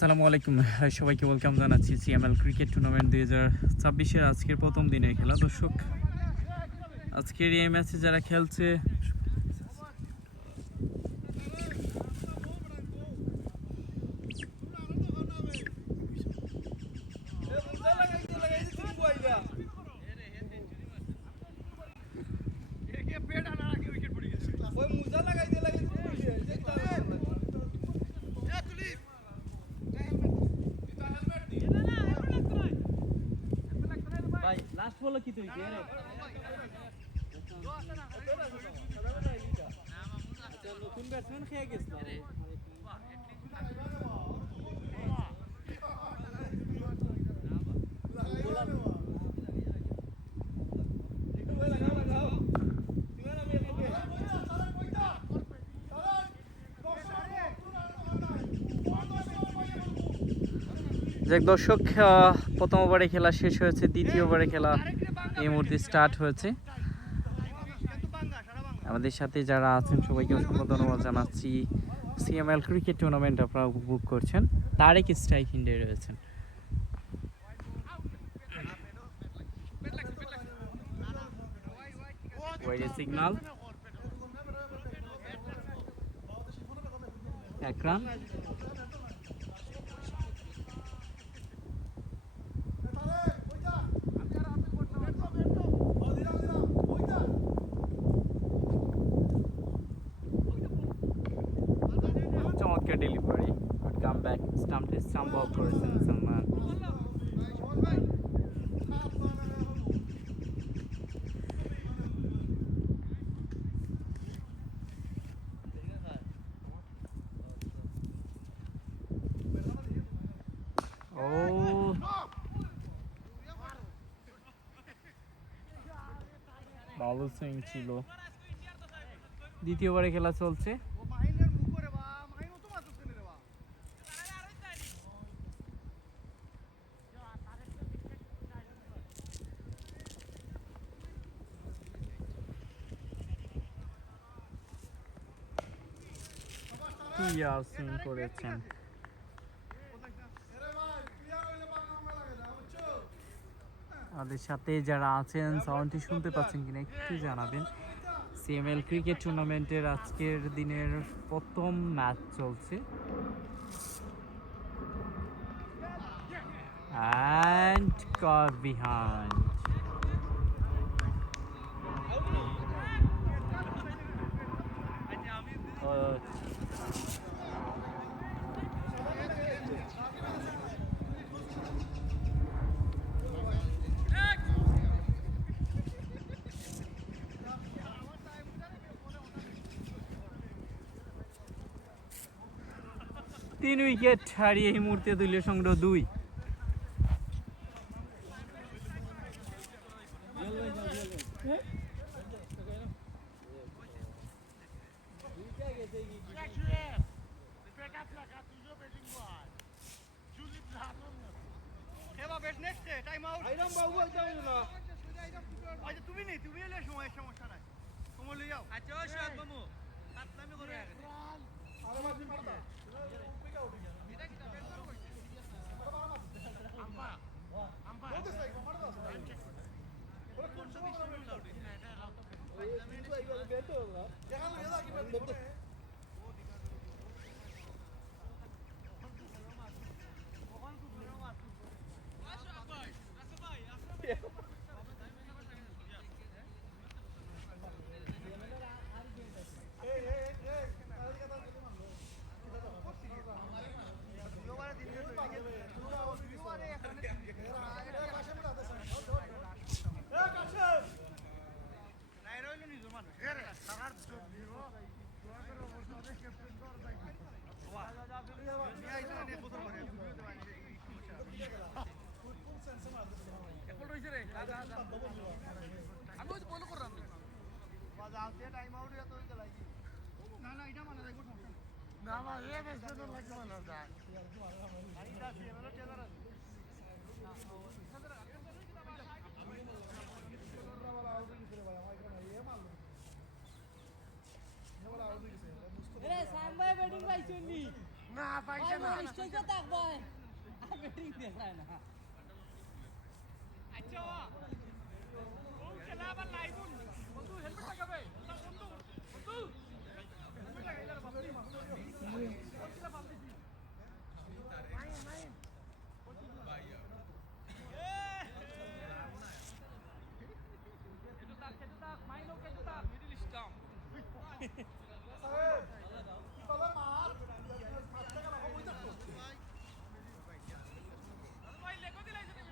আসসালামু আলাইকুম, সবাইকে ওয়েলকাম জানাচ্ছি সিএমএল ক্রিকেট টুর্নামেন্ট 2026-এর আজকের প্রথম দিনের খেলা। দর্শক, আজকের এই ম্যাচে যারা খেলছে লাস্ট বল কি তুই রে নতুন ব্যাটসম্যান খেয়ে গেছিল। যাক দর্শক, প্রথম ওভারে খেলা শেষ হয়েছে, দ্বিতীয় ওভারে খেলা এই মুহূর্তে স্টার্ট হয়েছে। আমাদের সাথে যারা আছেন সবাইকে অসংখ্য ধন্যবাদ জানাচ্ছি। সিএমএল ক্রিকেট টুর্নামেন্ট আপনারা উপভোগ করছেন। তারেক স্ট্রাইক ইন্ডে রয়েছেন। ওয়াইড সিগন্যাল, এক রান। চমৎকার ডেলিভারি, কাম ব্যাক, স্টাম্প বল করেছেন সালমান। ভালো সুইং ছিল। দ্বিতীয়বারে খেলা চলছে। সুইং করেছেন। আমাদের সাথে যারা আছেন সাউন্ডটি শুনতে পাচ্ছেন কিনা একটু জানাবেন। সিএমএল ক্রিকেট টুর্নামেন্টের আজকের দিনের প্রথম ম্যাচ চলছে। And caught behind. তিন উইকেট হারিয়ে এই মুহূর্তে দলীয় সংগ্রহ 2।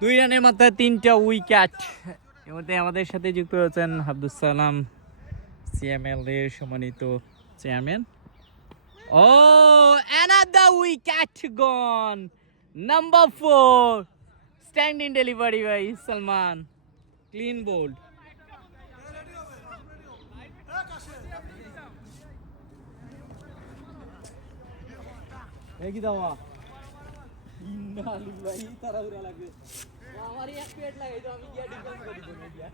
2 রানের মাথায় 3টা উইকেট। এর মধ্যে আমাদের সাথে যুক্ত হচ্ছেন আব্দুল সালাম, সিএমএল এর সম্মানিত chairman. O, another wicket gone. Number 4. Standing delivery by Salman. Clean bowled. কি দাওয়া ইন্না লিল্লাহি তাড়াহুড়া লাগে আমারই এক পেট লাগাই তো আমি গিয়া ডিফেন্স করি গিয়া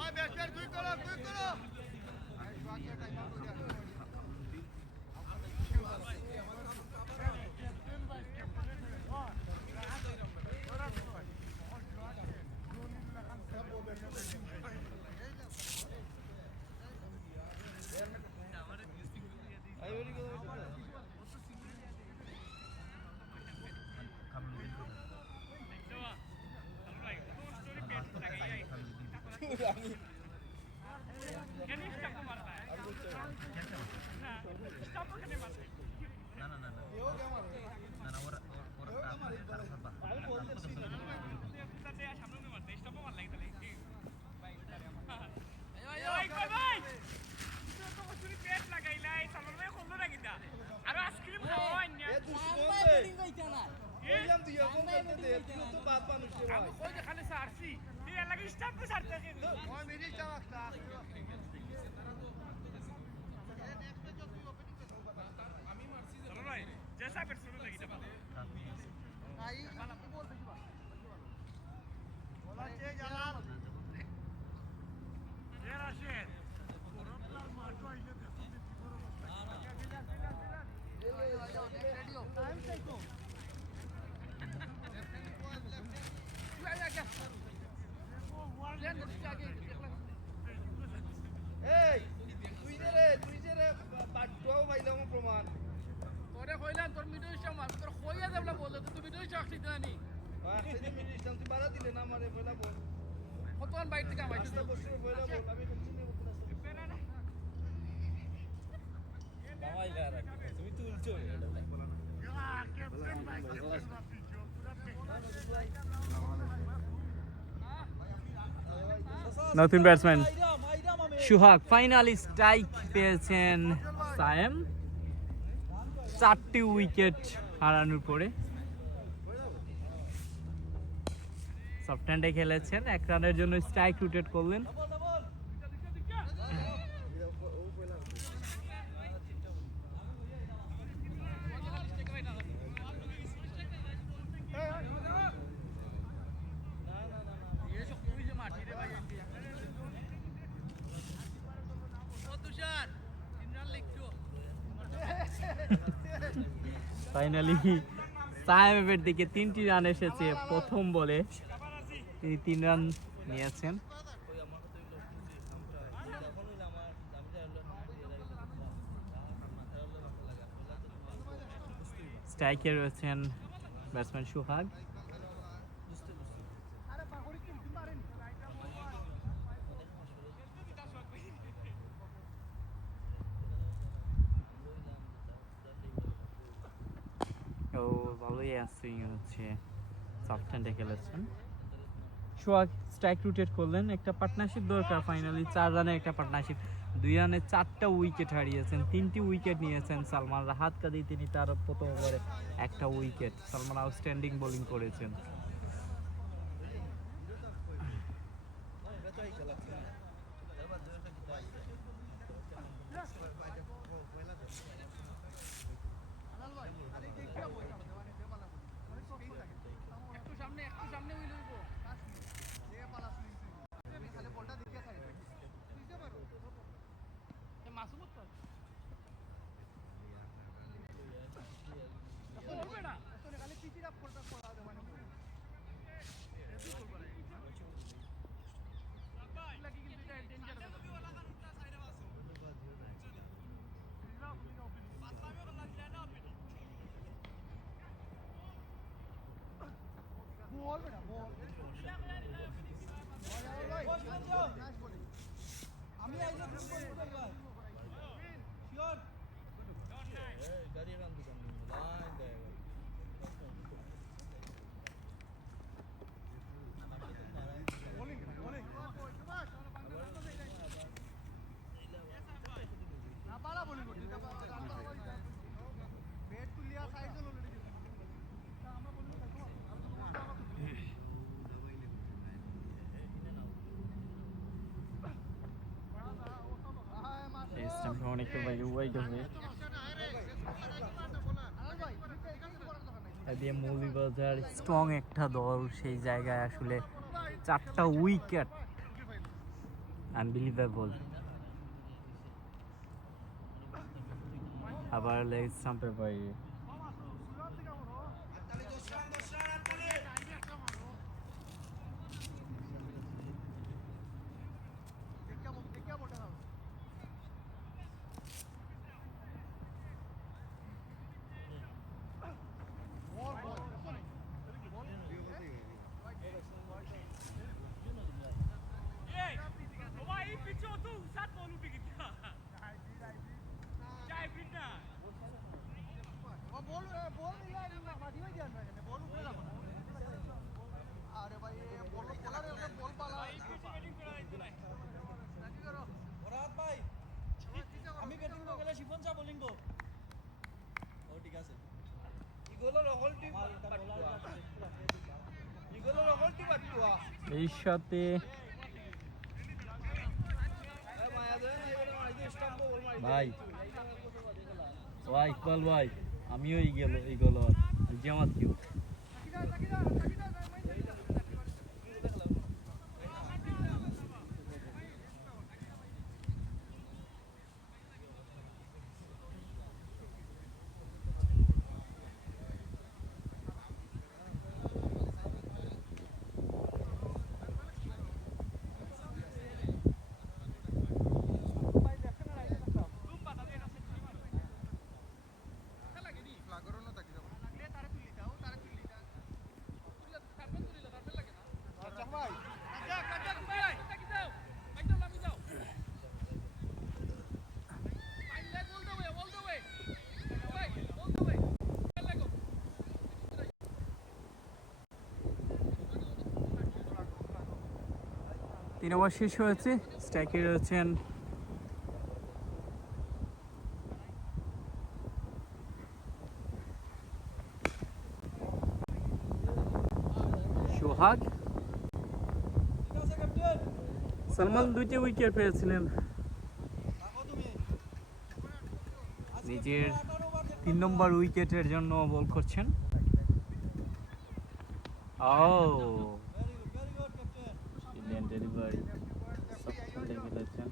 ওই ব্যাটসম্যান কুইক করো নতুন ব্যাটসম্যান সুহাগ ফাইনালি স্ট্রাইক পেয়েছেন সায়েম 4টি উইকেট হারানোর পরে। সফট হ্যান্ডে খেলেছেন, 1 রানের জন্য স্ট্রাইক রোটেট করলেন। ফাইনালি সায়েমের দিকে 3টি রান এসেছে প্রথম বলে, তিনি 3 রান নিয়েছেন। স্ট্রাইকে রয়েছেন ব্যাটসম্যান সুহাগ। ভালোই সুইং হচ্ছে, সফট হ্যান্ডে খেলেছেন। সোহাগ স্ট্রাইক রোটেট করলেন, একটা পার্টনারশিপ দরকার ফাইনালি। 4 রানে একটা পার্টনারশিপ, 2 রানে 4টা উইকেট হারিয়েছেন, 3টি উইকেট নিয়েছেন সালমান। রাহাত কাদি তিনি তার প্রথম ওভারে 1টা উইকেট। সালমান আউটস্ট্যান্ডিং বোলিং করেছেন। এই স্টাম্পটা অনেকটা বাইরে ওয়াইড হবে। দিয়ে মৌলভীবাজার স্ট্রং একটা দল, সেই জায়গায় আসলে 4টা উইকেট, আনবিলিভেবল। আবার লেগ স্টাম্পের বাইরে। এই সাথে ভাই ইকবাল ভাই, আমিও এই গেল জামাত কিউ। তিন ওভার শেষ হয়েছে। স্ট্রাইকে রয়েছেন সোহাগ। সালমান 2টি উইকেট পেয়েছিলেন, নিজের 3 নম্বর উইকেটের জন্য বল করছেন। ডেলিভারি খেলেছেন।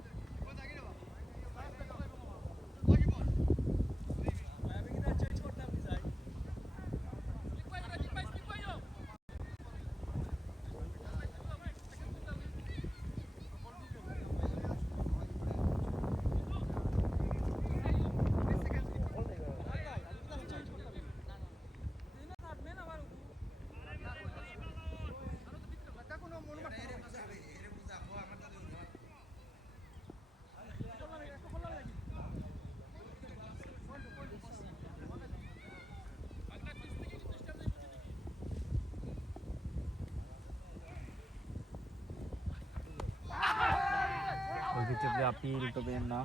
আপিল তবে না।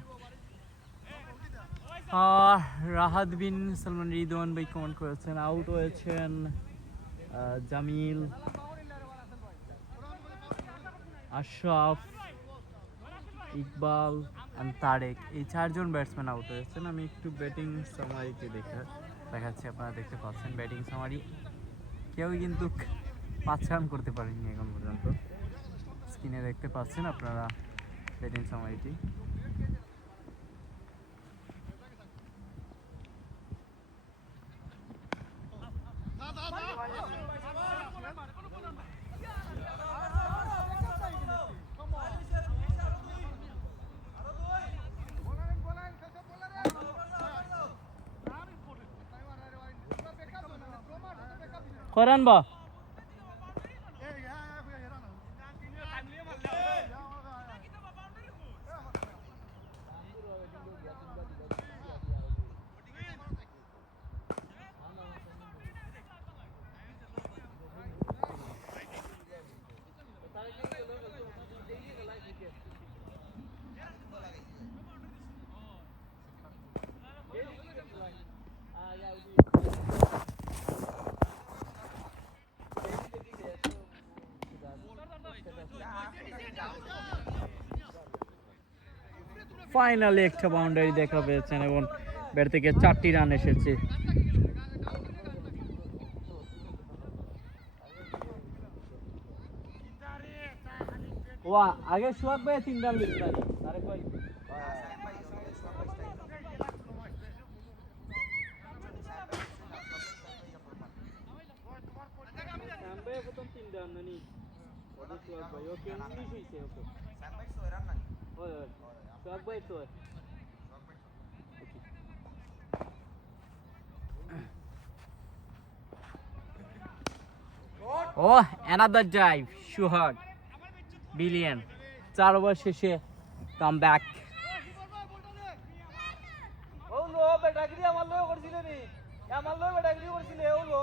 রাহাত বিন সালমান রিদওয়ান ভাই কমেন্ট করেছেন, আউট হয়েছেন জামিল, আশরাফ, ইকবাল আর তারেক, এই 4 জন ব্যাটসম্যান আউট হয়েছেন। আমি একটু ব্যাটিং সামারিতে দেখাচ্ছি, আপনারা দেখতে পাচ্ছেন ব্যাটিং সামারি। কেউ কিন্তু 5 রান করতে পারেনি এখন পর্যন্ত। স্ক্রিনে দেখতে পাচ্ছেন আপনারা ব্যাটিং সামারিটি। করান বা ফাইনালি একটা বাউন্ডারি দেখা পেয়েছেন এবং ব্যাট থেকে 4টি রান এসেছে। ওয়া আগে সোহাগ ভাই 3 রান লিখলেন আরে কই সামবে প্রথম 3 রান নানি ওদি সোহাগ ভাই ওকে 19 হইছে ওকে সামবে 6 রান নানি ওই ওই সোহাগ ভাই তো ও অ্যানাদার ড্রাইভ সোহাগ বিলিয়ন 4 ওভার শেষে কাম ব্যাক। ও লো ব্যাটাগরি আমার লো করছিলে নি আমার লো ব্যাটাগরি করছিলে ও লো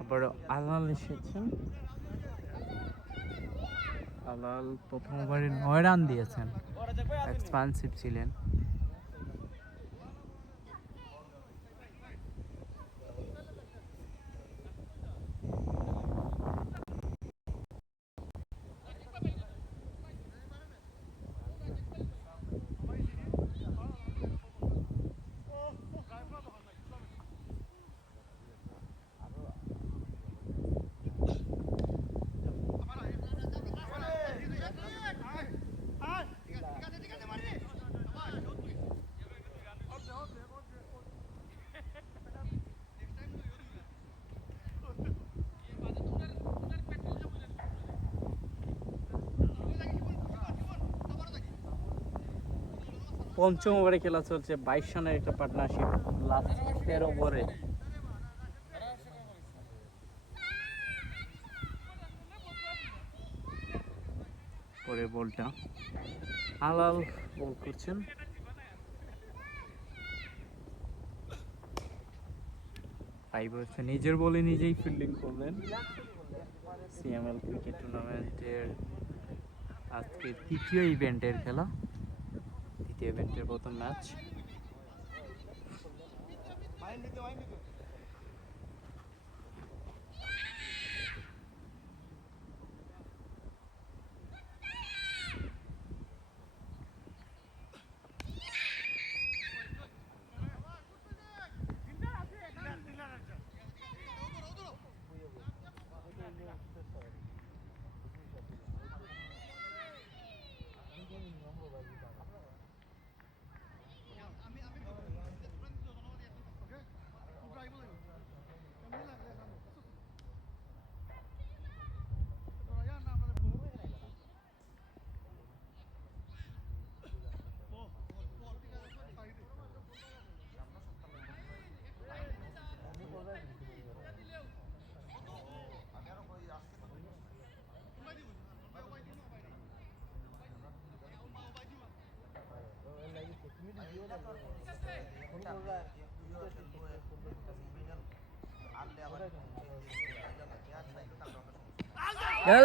আবার আলাল এসেছেন। আলাল প্রথম ওভারে 9 রান দিয়েছেন, এক্সপান্সিভ ছিলেন। পঞ্চম ওভারে খেলা চলছে, 22 রানের একটা পার্টনারশিপ লাস্ট 13 ওভারে। পরে বলটা আলাল বল করছেন। নিজের বলে নিজেই ফিল্ডিং করলেন। সিএমএল ক্রিকেট টুর্নামেন্টের আজকে তৃতীয় ইভেন্টের খেলা, দ্বিতীয় ইভেন্টের প্রথম match.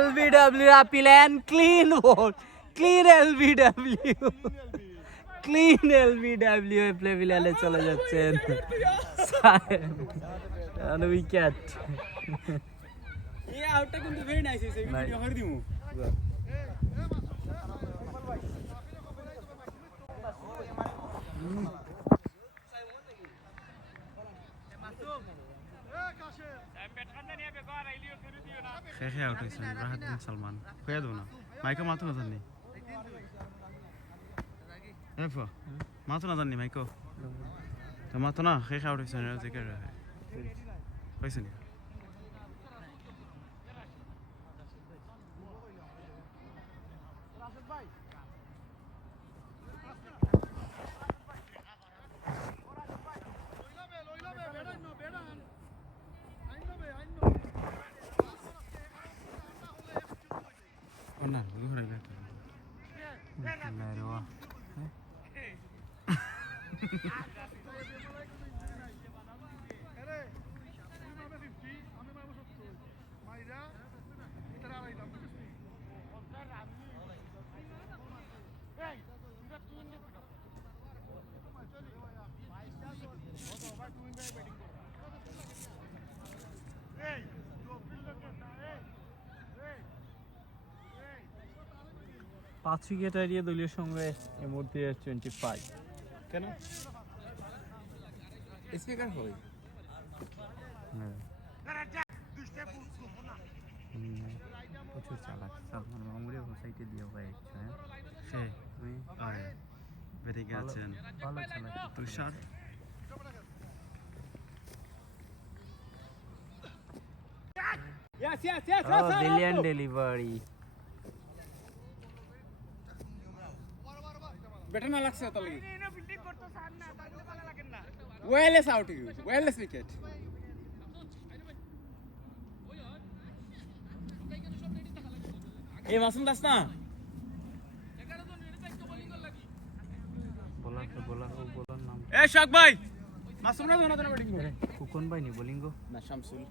LBW appeal and clean ball, clean LBW, clean LBW play বিলালে চলে যাচ্ছেন উইকেট। এই আউটটা কিন্তু ভেরি নাইস হইছে, ভিডিও করে দিমু। শেষে আউট হয়েছেন রাহাতুদ্দিন সালমান। কয়া দেবো না মাইকো মাথো না জানি মাথো না জানি মাইকো মাথো না শেষ আউট হয়েছেন হয়েছে নি না ঘুরে গেছে Merhaba. পাঁচ উইকেট হারিয়ে দলীয় সঙ্গে এই মুহূর্তে 25 কেন স্পিকার হই প্রচুর চালাক সালমান মামুরে সাইটে দিয়ে হয়ে যাচ্ছে সে তুই বেড়ে গেছেন ভালো চালাক তুষার brilliant delivery বেটার না লাগছে তো লাগি ওয়েলেস আউট ইউ ওয়েলেস উইকেট এই মাসুম দাস না বোলার নাম এ শাক ভাই মাসুম না ধরে ব্যাটিং করে ফুকন ভাই নি বোলিং গো না শামসুল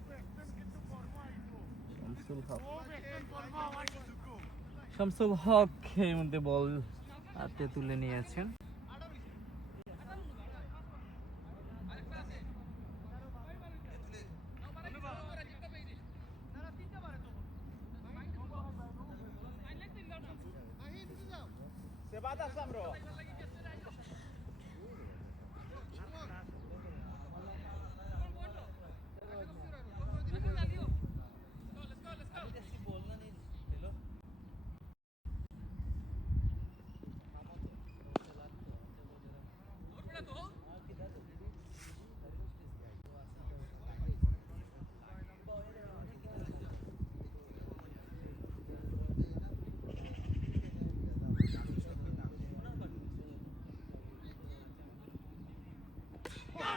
শামসুল হক এর মধ্যে বল হাতে তুলে নিয়েছেন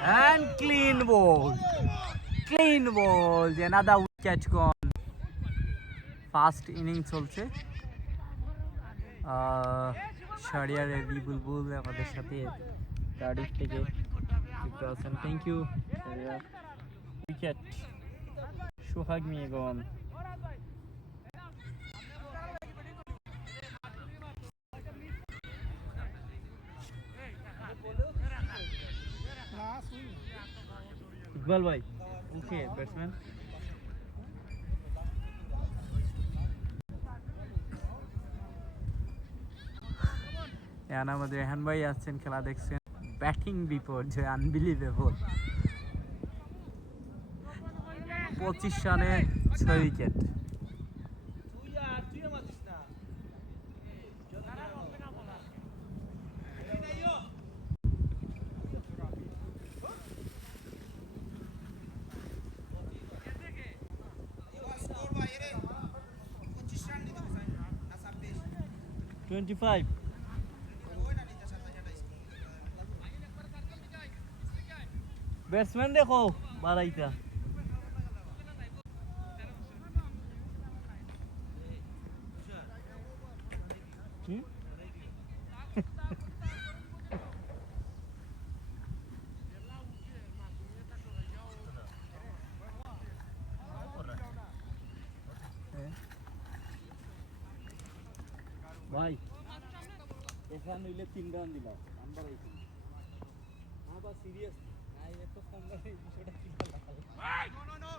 and clean ball another wicket gone fast inning চলছে শারিয়ার রেডি বুলবুল আমাদের সাথে কার্ডিফ থেকে যুক্ত আছেন থ্যাংক ইউ উইকেট সোহাগ মিয়া গন ইকবাল ভাই ওকে ব্যাটসম্যান আমাদের রেহান ভাই আসছেন খেলা দেখছেন ব্যাটিং বিপর্যয় আনবিলিভেবল 25 রানে 6 উইকেট ব্যাটসম্যান দেখো বাড়াইতা ভাই এখানে হইলে 3 রান দিল নাম্বার হইছে আবার সিরিয়াস আই এত কম রানে বিষয়টা কি হলো ভাই নো নো নো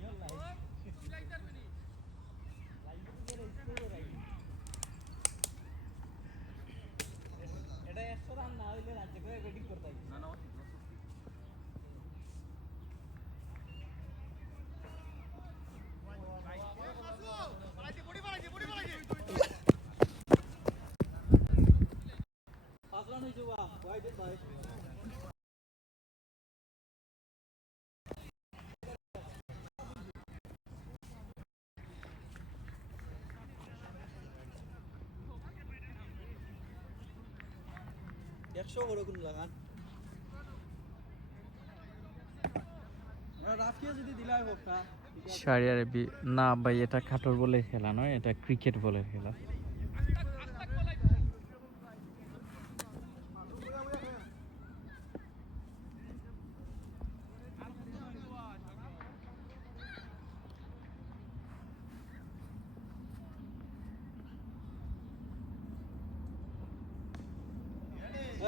ইয়া লাইক তুই লাইক করবি নি লাইক করে স্কোর রাইট এটা 100 রান না হইলে রাজ্য করে ব্যাটিং করতে হবে না না রাফিয়া যদি দিলাই হোক না শাহরিয়ার না ভাই, এটা খাটোর বলের খেলা নয়, এটা ক্রিকেট বলের খেলা।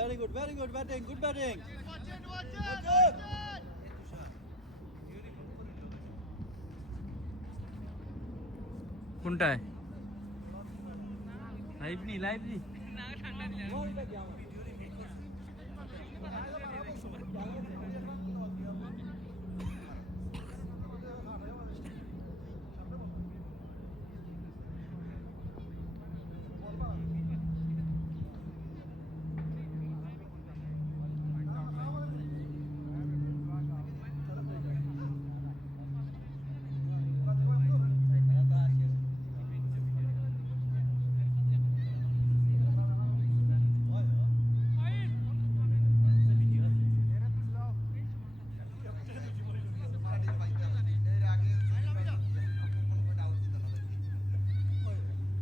Very good batting, good batting. কোনটায়? লাইভ নি।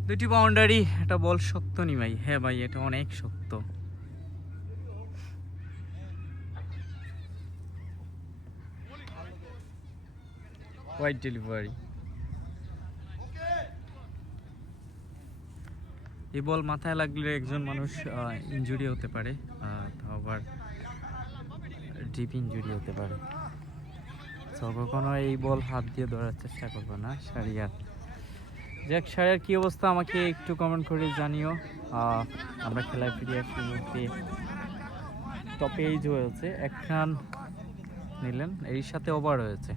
দুটি বাউন্ডারি, এটা বল শক্ত নি ভাই। হ্যাঁ ভাই, এটা অনেক শক্ত। White delivery. এই বল মাথায় লাগলে একজন মানুষ ইনজুরি হতে পারে, তাও আবার ডিপ ইনজুরি হতে পারে। তো কখনো এই বল হাত দিয়ে ধরার চেষ্টা করবে না শাহরিয়ার। যাক, শাহরিয়ার কি অবস্থা আমাকে একটু কমেন্ট করে জানিও। আমরা খেলায় ফিরে আসি। মুহূর্তে টপে এইজ হয়েছে, 1 রান নিলেন, এর সাথে ওভার হয়েছে।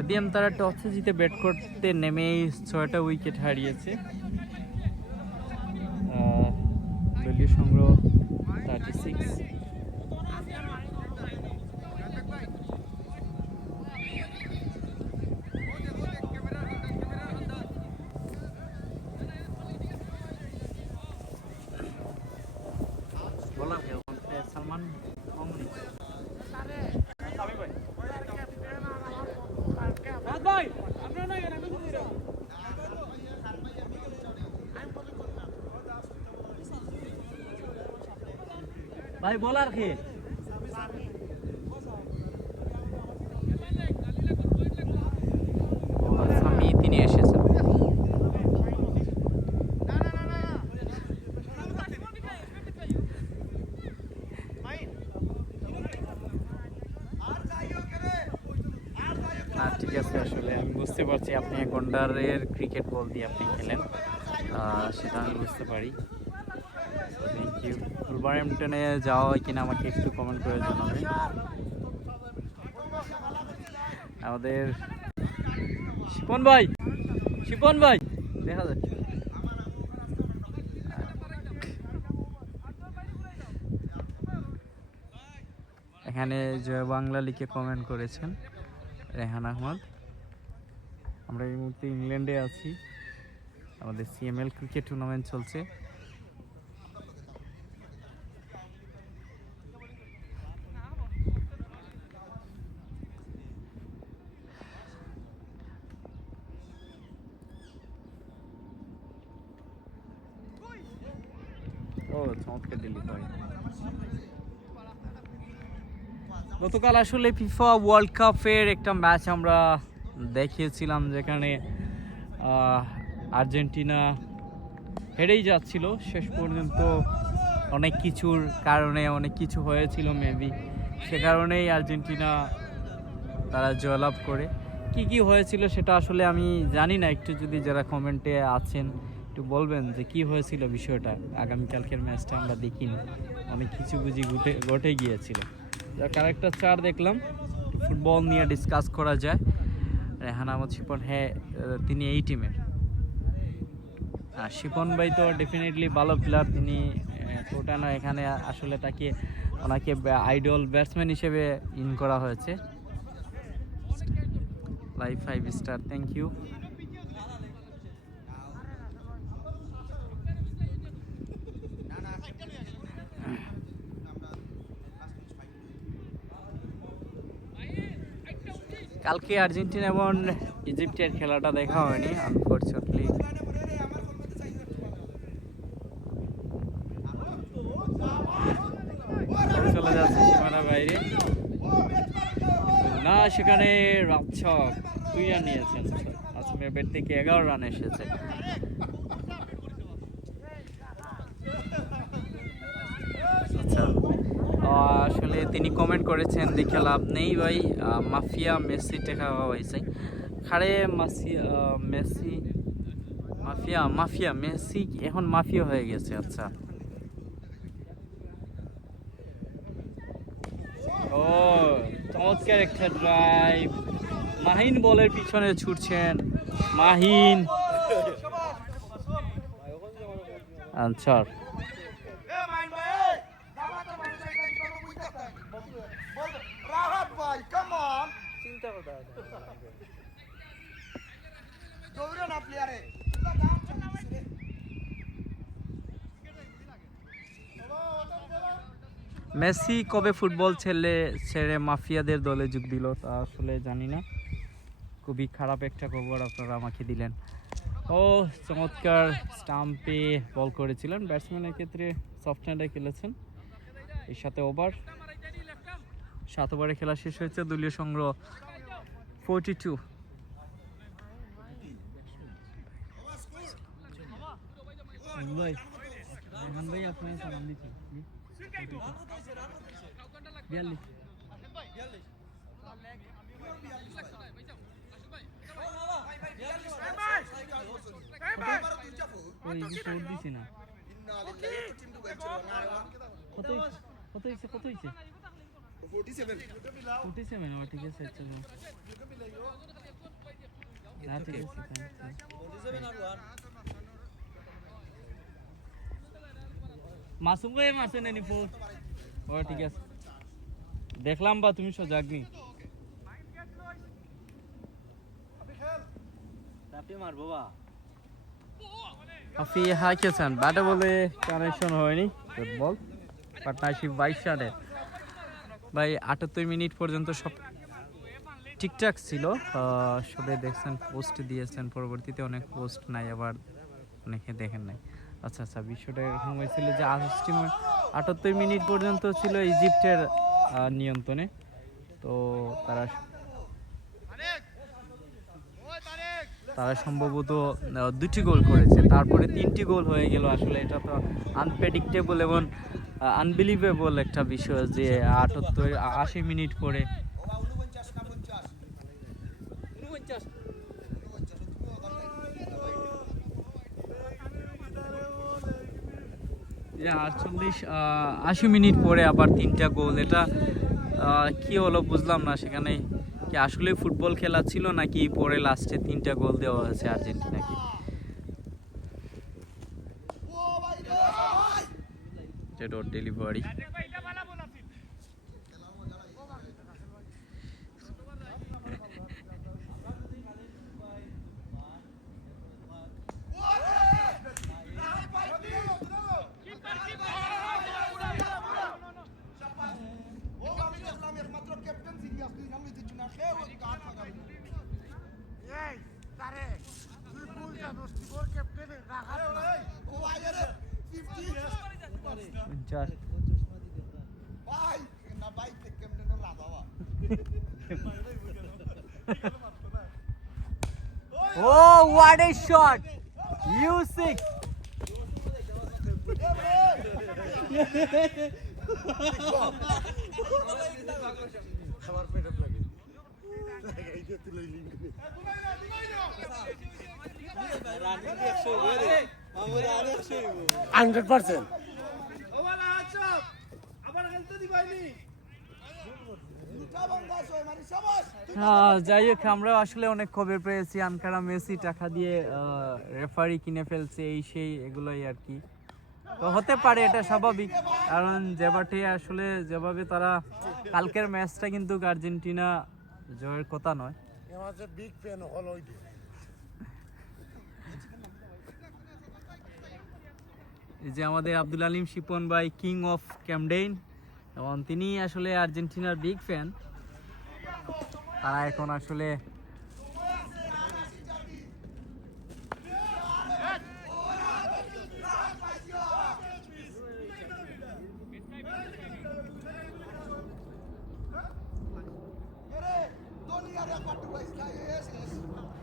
এদিন তারা টসে জিতে ব্যাট করতে নেমেই 6টা উইকেট হারিয়েছে। দলীয় সংগ্রহ 36। সালমান মামুনি ভাই বলার কে? সামি তিনি এসেছেন। ঠিক আছে, আসলে আমি বুঝতে পারছি আপনি গন্ডারের ক্রিকেট বল দিয়ে আপনি খেলেন, সেটা আমি বুঝতে পারি। Thank you. উলভারহ্যাম্পটনে যাওয়া হয় কিনা আমাকে একটু কমেন্ট করে জানাবেন। আমাদের শিপন ভাই দেখা যাচ্ছে। এখানে জয় বাংলা লিখে কমেন্ট করেছেন রেহান আহমদ। আমরা এই মুহূর্তে ইংল্যান্ডে আছি, আমাদের সিএমএল ক্রিকেট টুর্নামেন্ট চলছে। ও চমৎকার ডেলিভারি। গতকাল আসলে ফিফা ওয়ার্ল্ড কাপের একটা ম্যাচ আমরা দেখিয়েছিলাম, যেখানে আর্জেন্টিনা হেরেই যাচ্ছিল শেষ পর্যন্ত। অনেক কিছুর কারণে অনেক কিছু হয়েছিল মেবি, সে কারণেই আর্জেন্টিনা তারা জয়লাভ করে। কি হয়েছিল সেটা আসলে আমি জানি না, একটু যদি যারা কমেন্টে আছেন একটু বলবেন যে কি হয়েছিল বিষয়টা। আগামীকালকের ম্যাচটা আমরা দেখিনি, অনেক কিছু বুঝি ঘটে গিয়েছিল। যার ক্যারেক্টার 4 দেখলাম, ফুটবল নিয়ে ডিসকাস করা যায়। রেহান আহমদ শিপন, হ্যাঁ তিনি এই টিমের। শিপন ভাই তো ডেফিনেটলি ভালো প্লেয়ার, তিনি ওটা না, এখানে আসলে ওনাকে আইডল ব্যাটসম্যান হিসেবে ইন করা হয়েছে। Live 5 star, thank you. কালকে আর্জেন্টিনা এবং ইজিপ্টের খেলাটা দেখা হয়নি আনফরচুনেটলি। চলে যাচ্ছে সীমানার বাইরে, না সেখানে রাজছক 2 রান নিয়েছেন। আসমের ব্যাট থেকে 11 রান এসেছে। আচ্ছা, আসলে তিনি কমেন্ট করেছেন দেখে লাভ নেই ভাই, মাফিয়া মেসি টেকা হয়েছে খারে মেসি মাফিয়া মেসি এখন মাফিয়া হয়ে গেছে। আচ্ছা, ও চমৎকার একটা ড্রাইভ, মাহিন বলের পিছনে ছুটছেন, মাহিন আনসার। মেসি কবে ফুটবল ছেড়ে মাফিয়াদের দলে যোগ দিল তা আসলে জানি না। খুবই খারাপ একটা খবর আপনারা আমাকে দিলেন। ও চমৎকার স্টাম্পে বল করেছিলেন, ব্যাটসম্যানের ক্ষেত্রে সফট হ্যান্ডে খেলেছেন। এর সাথে 7 ওভারে খেলা শেষ হয়েছে, দলীয় সংগ্রহ 42। ভাই আপনার সালাম দিচ্ছি। দিছি না কত হয়েছে 47 আমার ঠিক আছে চলো না ঠিক আছে মাসুম গো মাসে নেনি ফোর ও ঠিক আছে দেখলাম বা তুমি সজাগনি চাপটি মারবো বা আপনি হাইকেছেন ব্যাটে বলে কানেকশন হয়নি ফুটবল পার্টনারশিপ 22 রানে ভাই 78 মিনিট পর্যন্ত সব ঠিকঠাক ছিল। সবাই দেখছেন পোস্ট দিয়েছেন, পরবর্তীতে অনেক পোস্ট নাই, আবার অনেকে দেখেন নাই। আচ্ছা আচ্ছা, বিষয়টা এরকম হয়েছিল যে 78 মিনিট পর্যন্ত ছিল ইজিপ্টের নিয়ন্ত্রণে, তো তারা সম্ভবত 2টি গোল করেছে, তারপরে 3টি গোল হয়ে গেল। আসলে এটা তো আনপ্রেডিক্টেবল এবং আনবিলিভেবল একটা বিষয় যে 80 মিনিট পরে 80 মিনিট পরে আবার 3টা গোল, এটা কি হলো বুঝলাম না। সেখানে কি আসলে ফুটবল খেলা ছিল নাকি পরে লাস্টে 3টা গোল দেওয়া হয়েছে আর্জেন্টিনাকে? Delivery Oh, what a shot! U6. যাই হোক, আমরা আসলে অনেক খবর পেয়েছি আনকারা মেসি টাকা দিয়ে রেফারি কিনে ফেলছে, এই সেই এগুলোই আর কি। তো হতে পারে, এটা স্বাভাবিক, কারণ যেভাবে তারা কালকের ম্যাচটা কিন্তু আর্জেন্টিনা জয়ের কথা নয়। এই যে আমাদের আব্দুল আলিম শিপন ভাই, কিং অফ ক্যামডেইন, এবং তিনি আসলে আর্জেন্টিনার বিগ ফ্যান। তারা এখন আসলে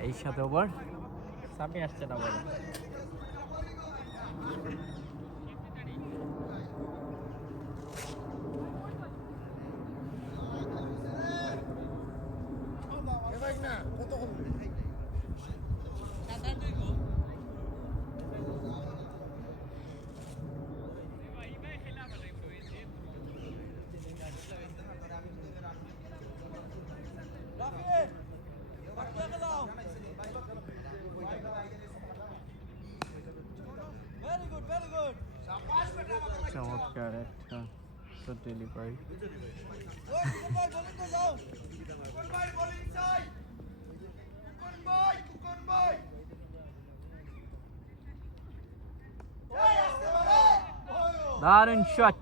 এই সাথে ওভার সামি আসছে না বলে Very good, very good. চমৎকার একটা ডেলিভারি দারুণ শট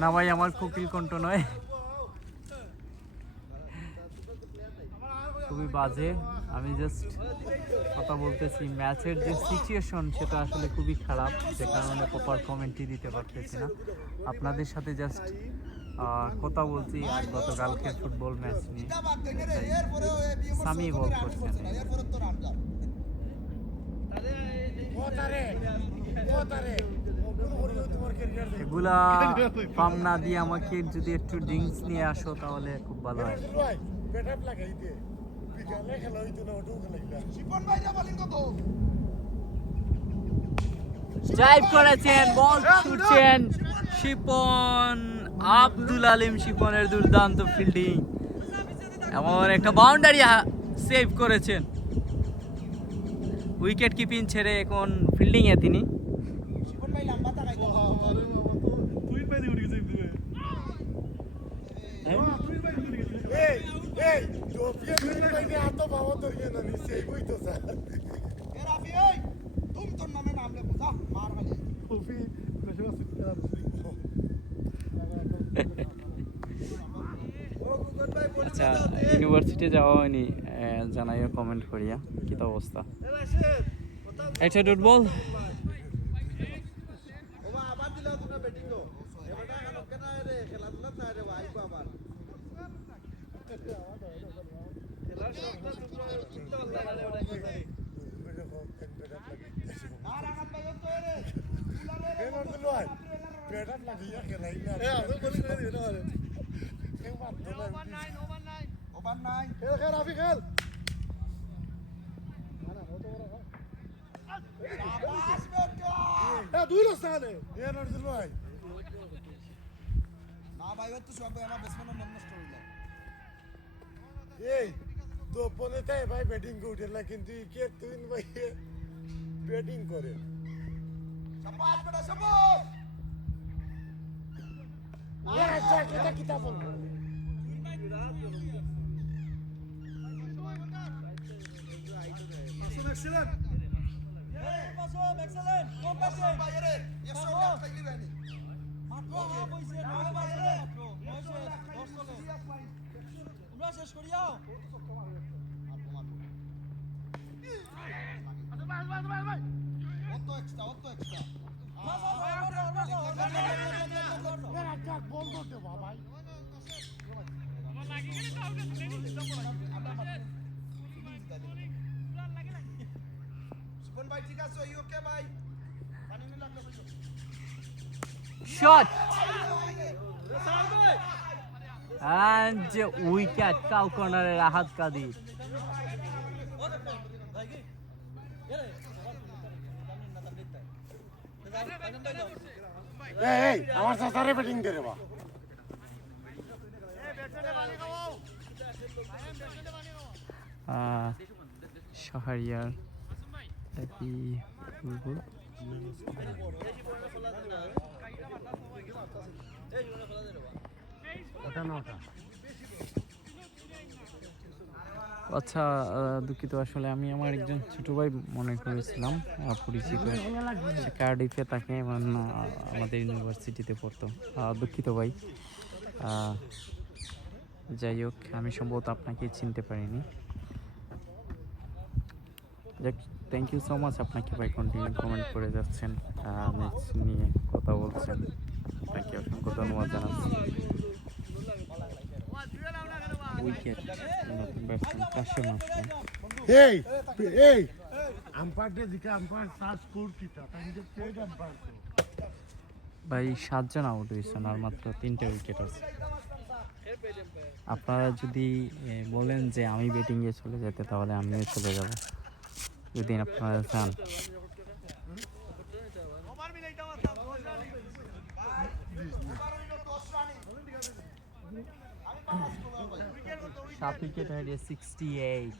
না ভাই আমার কোকিল কণ্ঠ নয় খুবই বাজে আমি জাস্ট কথা বলতেছি ম্যাচের যে সিচুয়েশন সেটা আসলে খুবই খারাপ যে কারণে প্রপার কমেন্টই দিতে পারতেছি না আপনাদের সাথে জাস্ট কথা বলছি আর গতকালকের ফুটবল ম্যাচ নিয়ে সামি বল করছেন এগুলা পাম না দিয়ে আমাকে যদি একটু ড্রিঙ্কস নিয়ে আসো তাহলে খুব ভালো হয় ড্রাইভ করেছেন বল ছুটছেন শিপন আব্দুল আলিম শিপনের দুর্দান্ত ফিল্ডিং এমন একটা বাউন্ডারি সেভ করেছেন উইকেট কিপিং ছেড়ে এখন ফিল্ডিং এ তিনি আচ্ছা ইউনিভার্সিটি যাওয়া হয়নি জানাইও কমেন্ট করিয়া কি অবস্থা একটা ডট বল ভাই ব্যাটিং উঠে না কিন্তু তুই ভাই ব্যাটিং করে Excellent. Excellent. শেষ করি যাও বল করতে ভাই ভাই ঠিক আছে ওকে ভাই shot and wicket cow corner Rahat Kadi এই আমার সাসারে ব্যাটিং দে রে বা Shahryar tapi ফুটবল আচ্ছা, দুঃখিত, আসলে আমি আমার একজন ছোট ভাই মনে করেছিলাম, পরিচিত, সে কার্ডিফে থাকে এবং আমাদের ইউনিভার্সিটিতে পড়তো। দুঃখিত ভাই। আহ, যাই হোক, আমি সম্ভবত আপনাকে চিনতে পারিনি। যাক, থ্যাংক ইউ সো মাচ আপনাকে ভাই, কন্টিনিউ কমেন্ট করে যাচ্ছেন, ম্যাচ নিয়ে কথা বলছেন, আপনাকে অসংখ্য ধন্যবাদ জানাচ্ছি। উইকেট, নতুন ব্যাটসম্যান কাশেম আফরিন। এই এই আম্পায়ারটা দিকে আম্পায়ার সার্চ করছি তা আমি যে ট্রেড আম্পায়ার ভাই 7 জন আউট হয়েছেন আর মাত্র 3টে উইকেট আছে। আপনারা যদি বলেন যে আমি ব্যাটিংয়ে চলে যেতে, তাহলে আমিও চলে যাব যদি আপনারা চান। সাত উইকেট হারিয়ে 68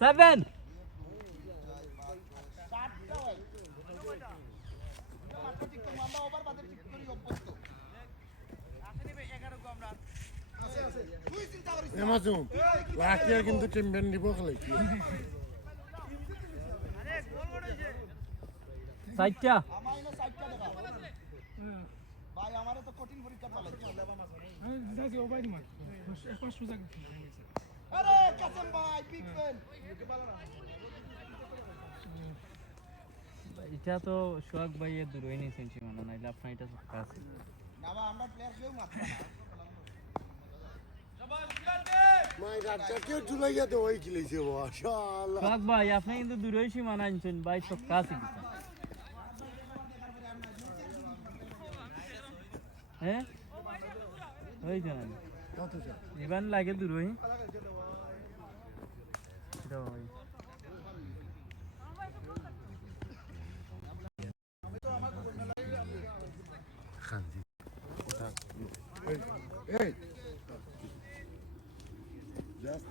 7। এমাজুম লাস্ট ইয়ার কিন্তু চ্যাম্পিয়ন দিব খেলে সাইটটা ভাই আমারে তো কঠিন পরীক্ষা চালাইছে আরে কাসেম ভাই বিগ ফ্যান এটা তো সোহাগ ভাইয়ের দূরই নিয়েছেন সীমানা, নাইলে আপনার এটা সত্যি আছে। না ভাই আমরা প্লেয়ার কেউ মাত্র না মাই রাতটা কেউ চুলাইয়া তো ওই খেলেছে মাশাআল্লাহ। সোহাগ ভাই, আপনি কিন্তু দূরই সীমানা আনছেন ভাই, সত্যি আছে কি? হ্যাঁ ওই জানেন কত স্যার ইভান লাগে দূরই এটা ভাই। এই জাস্ট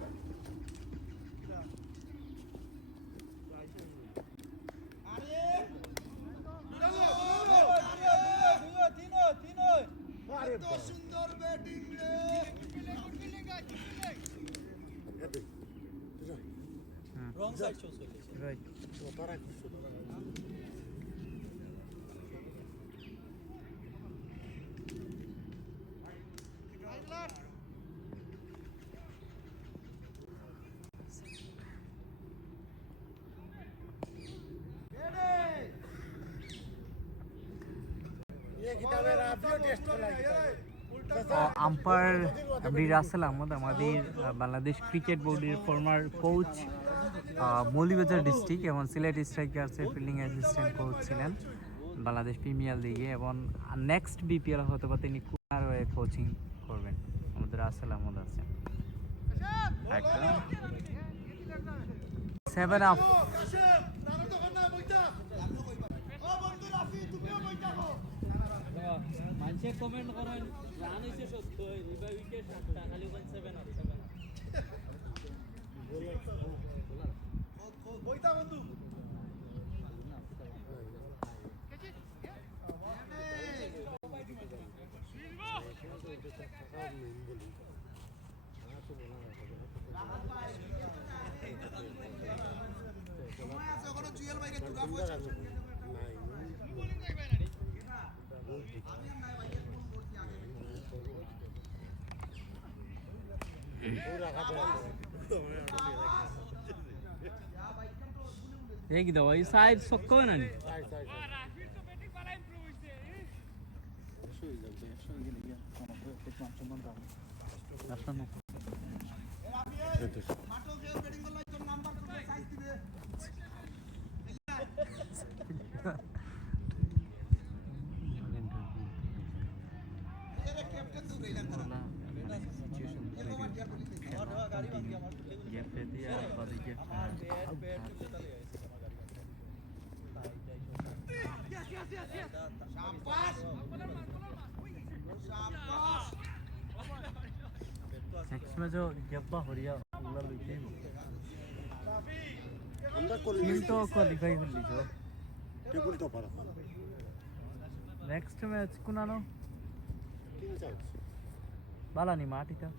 এত সুন্দর ব্যাটিং রে রং সাইড শো চলেছে রাইট। ये किताबें राबियो टेस्ट को लगी আম্পায়ার আবরি রাসেল আহমদ আমাদের বাংলাদেশ ক্রিকেট বোর্ডের ফর্মার কোচ, মৌলভীবাজার ডিস্ট্রিক্ট এবং সিলেট স্ট্রাইকার্সের ফিল্ডিং অ্যাসিস্ট্যান্ট কোচ ছিলেন বাংলাদেশ প্রিমিয়ার লিগে, এবং নেক্সট বিপিএল হয়তো বা তিনি খুলনার হয়ে কোচিং করবেন। আমাদের রাসেল আহমদ আছেন। 7 আপ। মানুষে কমেন্ট করেন রান হইছে সত্য, এবার উইকেট 7টা, খালি 7 আপ 7 আপ। বইতা বন্ধু জুয়েল ভাইকে চুরা পয়সা এই কি দাও, এই সাইড সক্কো না নি? মাঠো কেউ ব্যাটিং করলে তোর নাম্বার তোর সাইজ দিবে এরে ক্যাপ্টেন তো রেলার তারা শাবাশ শাবাশ नेक्स्ट में जो गब्बा हो रही है उल्ला लुटे আমরা टीम तो क्वालिफाई कर ली जो টেবিল টপার नेक्स्ट मैच कुनानो কিং চান্স बाला नहीं माटी था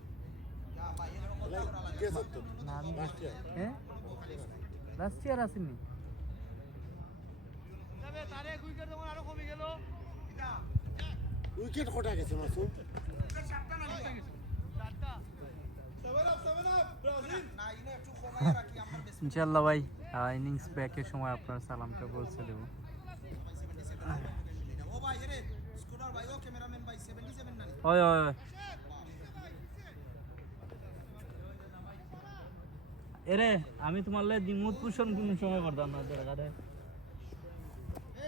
গেছে তো না আমি লাস্ট ইয়ার হ্যাঁ লাস্ট ইয়ার আসেনি উইকেট কটা গেছে মাসুম না ইনো একটু কমায় রাখি আমার বেশি ইনশাল্লাহ ভাই ইনিংস ব্যাকের সময় আপনার সালামটা পৌঁছে দেবো 77 ও ভাই রে স্কুটার ভাই ও ক্যামেরাম্যান ভাই 77 না ওই ওই ওই। এরে আমি তোমার লাই দিমুত পুষণ কোন সময় করতাম না তোর কাছে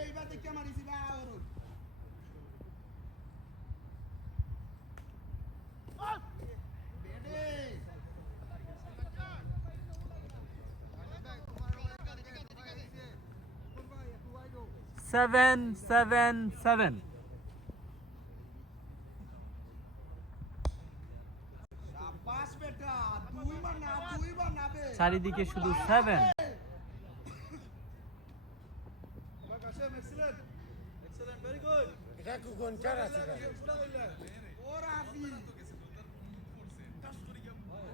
এইবার দেখে মারিছি বা ওর বেডে 7-7-7 শাবাশ বেটা দুইবার না বে চারিদিকে শুধু 7 এটা কি কোনটার আছে ও রাফি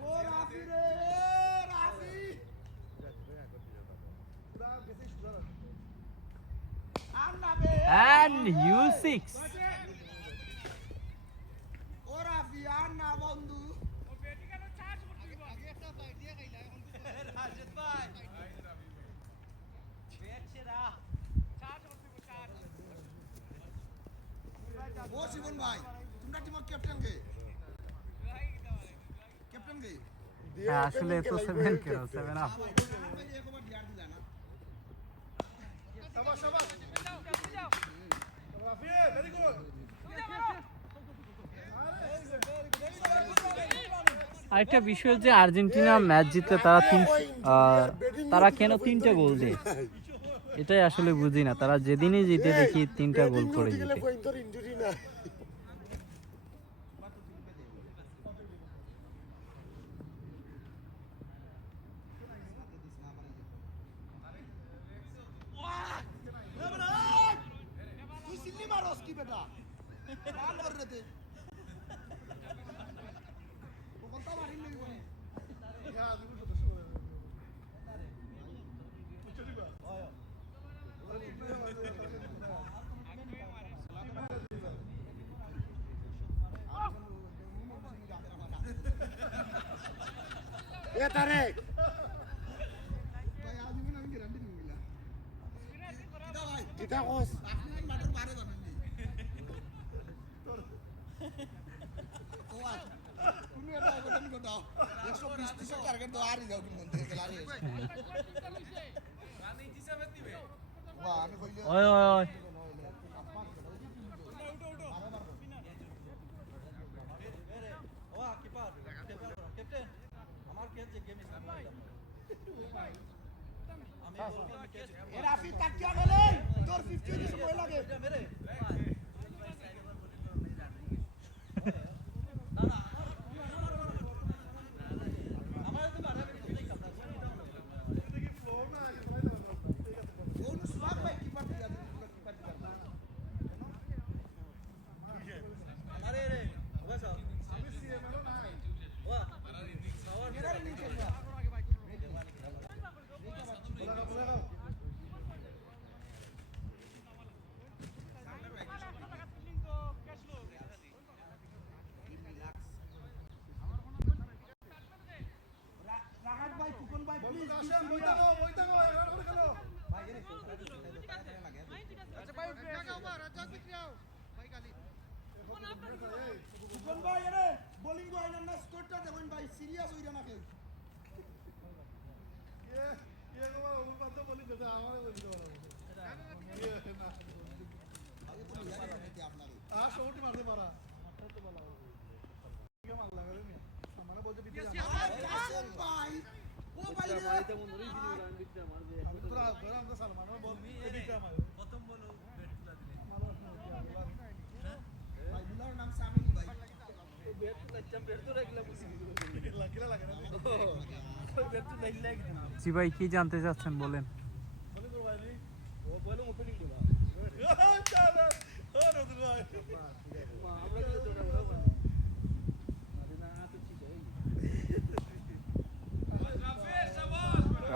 ও রাফি রে রাফি আর না বে and U6 ও রাফি আর না বন্ধু ও শিবন ভাই তোমরা টিমের ক্যাপ্টেন কে ক্যাপ্টেন কে হ্যাঁ, আসলে তো 7 কেন 7 আপ ভাই একবার ডিআর দিলা না আরেকটা বিষয় যে আর্জেন্টিনা ম্যাচ জিতলে তারা কেন 3টা গোল দেয় এটাই আসলে বুঝি না তারা যেদিনই জিতে দেখি 3টা গোল করে জিতে ইনজুরি না তুই সিল্লি মারস কি বেটা কাল করে দে ও কোনটা মারিল লাগি বলে এ তারেক ভাই আজীবন আমি গ্যারান্টি নিবিলা কিটা ভাই কিটা কস আপনি মাঠের বাইরে যাবেন নি ও ভাই তুমি এটা অবদান কো দাও 120 30 টার্গেট দাও আরই যাও কিন্তু মধ্যে গেল আরই বাহ আমি কইলে ওই ওই ওই এ রাফি তাকিয়া গেলে তোর 50 দিন সময় লাগে কোন সুয়াগ ভাই কি পার্টি আছে কি পার্টি রাহাত ভাই কুকন ভাই প্লিজ কুকন ভাই আরে বোলিং ভাই না স্কোরটা দেবেন ভাই সিরিয়াস হইরা না কেউ ভাই ও ভাই রে ভাই বুলার নাম সামিনী ভাই জি ভাই কি জানতে চাচ্ছেন বলেন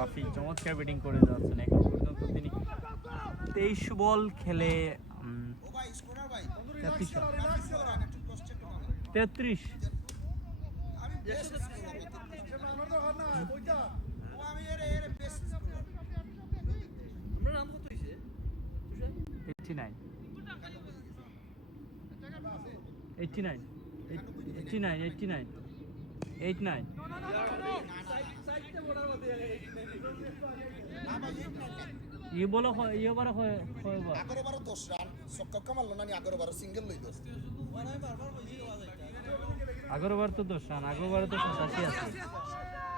রাফি চমৎকার ব্যাটিং করে যাচ্ছেন এখন পর্যন্ত তিনি 23 বল খেলে ও ভাই স্কোরার ভাই 33 রান একটু কষ্ট একটু কম 33 আমি বেস্ট স্কোরার ও আমি এর বেস্ট স্কোরার 89 89 89 89 89 ये बोलो ये बार हो 11 10 রান ছক্কা মারলো না নি 11 সিঙ্গেল লইলো 11 বার তো 10 রান 11 বার তো 87 আছে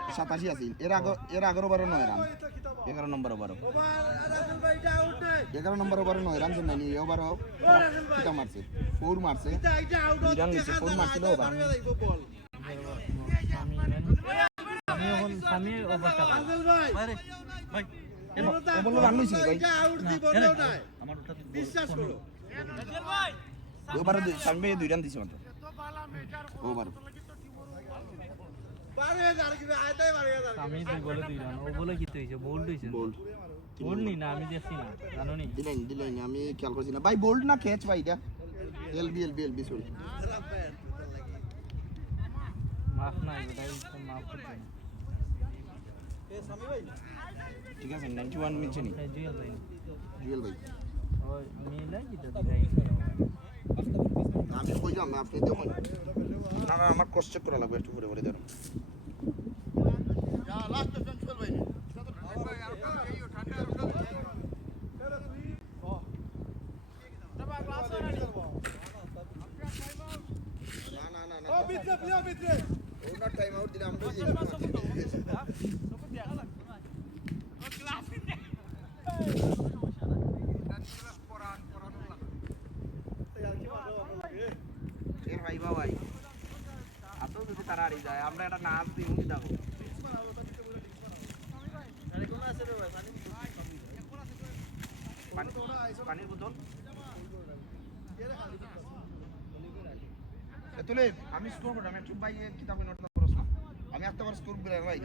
87 আছিল এর 11 9 রান 11 নম্বর ওভার 11 নম্বর ওভার 9 রান জন্য নি ওভার কিটা মারছে 4 মারছে রান নিছে 4 মারছিল ওভার আমি এখন সামি ওভারটা আরে ভাই ও বললো রান লইছে ভাই ওভার সামনে 2 রান দিছে মাত্র ওভার আমি দুই বলে 2 রান ও বলে কি হইছে বোল্ড হইছে বোল্ড বোল্ড নি না আমি দেখছি না জানো নি দিলেন আমি খেয়াল করছি না ভাই বোল্ড না ক্যাচ ভাই এটা এলবি সরি মাফ নাই ওটাই তো মাফ করতে না ঠিক আছে 91 মিলছে নি জুয়েল ভাই ওই মিলাই কি তো দিলাই আমি কই যাম আপনি দেখুন না আমার ক্রস চেক করা লাগবে একটু পরে ধরুন টাইম আউট দিলে আমরা ভাই ভাই এত যদি তাড়াতাড়ি যায় আমরা একটা নাচ দিই উনি দেখো পানির বোতল তুলে আমি স্কোর করব আমি একটু ভাই কিতাবে নোট না করছ না আমি একটা বার স্কোর করে ভাই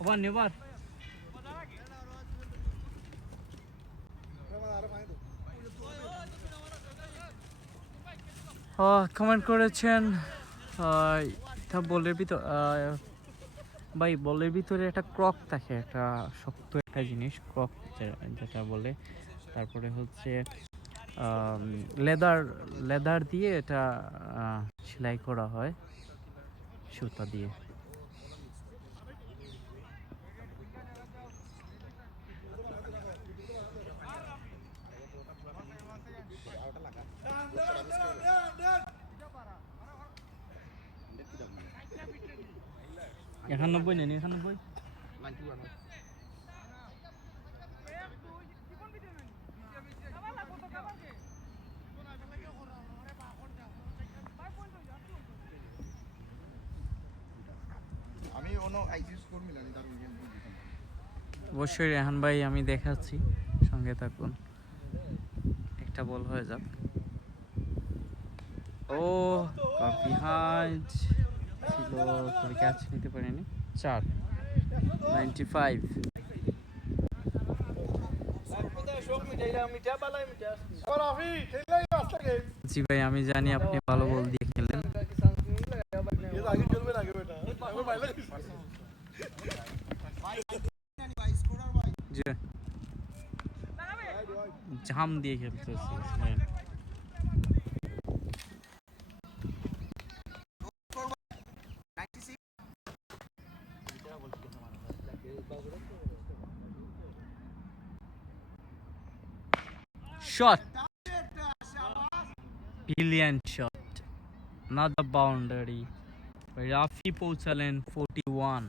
ওভার নেভার কমেন্ট করেছেন তা বলের ভিতর ভাই বলের ভিতরে একটা ক্রক থাকে একটা শক্ত একটা জিনিস ক্রক যেটা বলে তারপরে হচ্ছে লেদার দিয়ে এটা সেলাই করা হয় সুতা দিয়ে একানব্বই নেন 91 আমি অন্য আইসি স্কোর মিলানি তার অবশ্যই রেহান ভাই আমি দেখাচ্ছি সঙ্গে থাকুন একটা বল হয়ে যাক ও কফি হাজ ছিল তবে ক্যাচ নিতে পারেনি 4 95 জি ভাই আমি জানি আপনি ভালো বল দিয়ে খেলেন জি জাম দিয়ে খেলতেছি shot brilliant shot another boundary Rafi পৌঁছালেন 41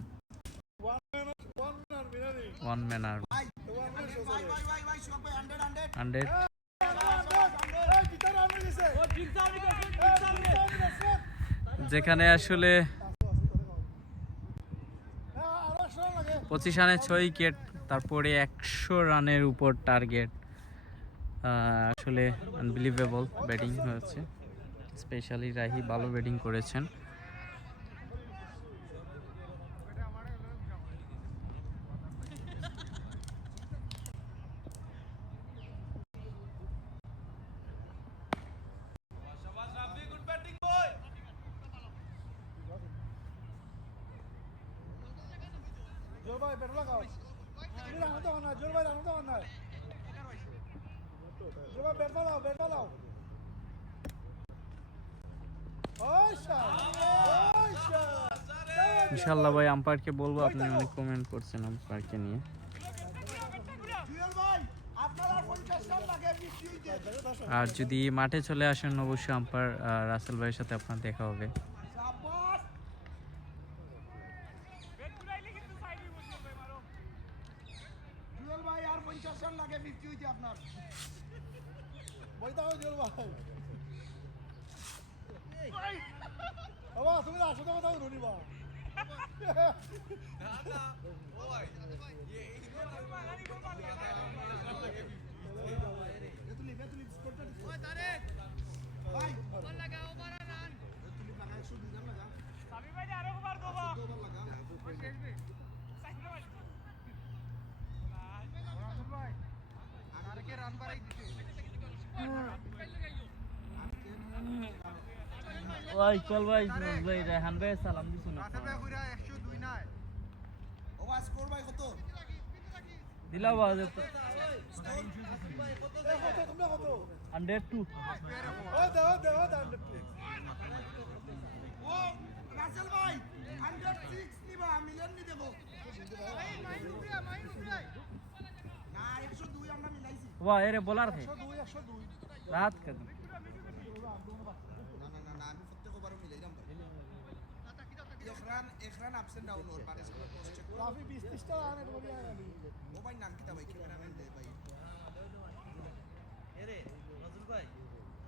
one man army ভাই শিবক ভাই 100 100 যেখানে আসলে 25 রানে 6 উইকেট, তারপরে 100 রানের উপর টার্গেট। আসলে আনবিলিভেবল ব্যাটিং হয়েছে, স্পেশালি রাহি ভালো ব্যাটিং করেছেন। জোর ভাই ব্যাট লাগাও তুমি রানো তো না জোর ভাই রানো তো না জোর ভাই ব্যাট লাগাও ওই শট ইনশাআল্লাহ ভাই, আম্পায়ারকে বলবো, আপনি অনেক কমেন্ট করছেন আম্পায়ারকে নিয়ে। জুয়েল ভাই আপনার আর 50 রান লাগে 20 উইকেট আর যদি মাঠে চলে আসেন অবশ্যই আম্পায়ার রাসেল ভাইয়ের সাথে আপনার দেখা হবে। শাবাশ জুয়েল ভাই আর 50 রান লাগে 20 উইকেট আপনার বইতাও জোর ভাই বাবা তুমি আসো তো কথা ধরি বা বেতুলি স্কোরটা ওই তারেক ভাই বল লাগা ওভার রান বেতুলি লাগা 102 রান লাগা সামি ভাই আরো ওভার দেবো ওভার লাগা ভাই আরকে রান বাড়াই দিতে ভাই চল ভাই, ভাই রেহান ভাই সালাম দিছো না? রাসেল ভাই কইরা 102 নাই ওভার স্কোর ভাই কত দিলা বাজে তো কত তুমি কত 102। ও দাও ও রাসেল ভাই 106 নিবা মিলন নি দেবো ভাই মাইন উপরে না 102 আমরা মিলাইছি वाह अरे बॉलर है 102 रात का दिन। না আমি প্রত্যেক ওভারও মিলাইলাম ভাই একরান আপস এন্ড ডাউন ওর পারে সব পোস্ট চেক কাফি 20 টা রান এর বলি আনি ও ভাই নাম কিতা ভাই ক্যামেরাম্যান দে ভাই এরে নজরুল ভাই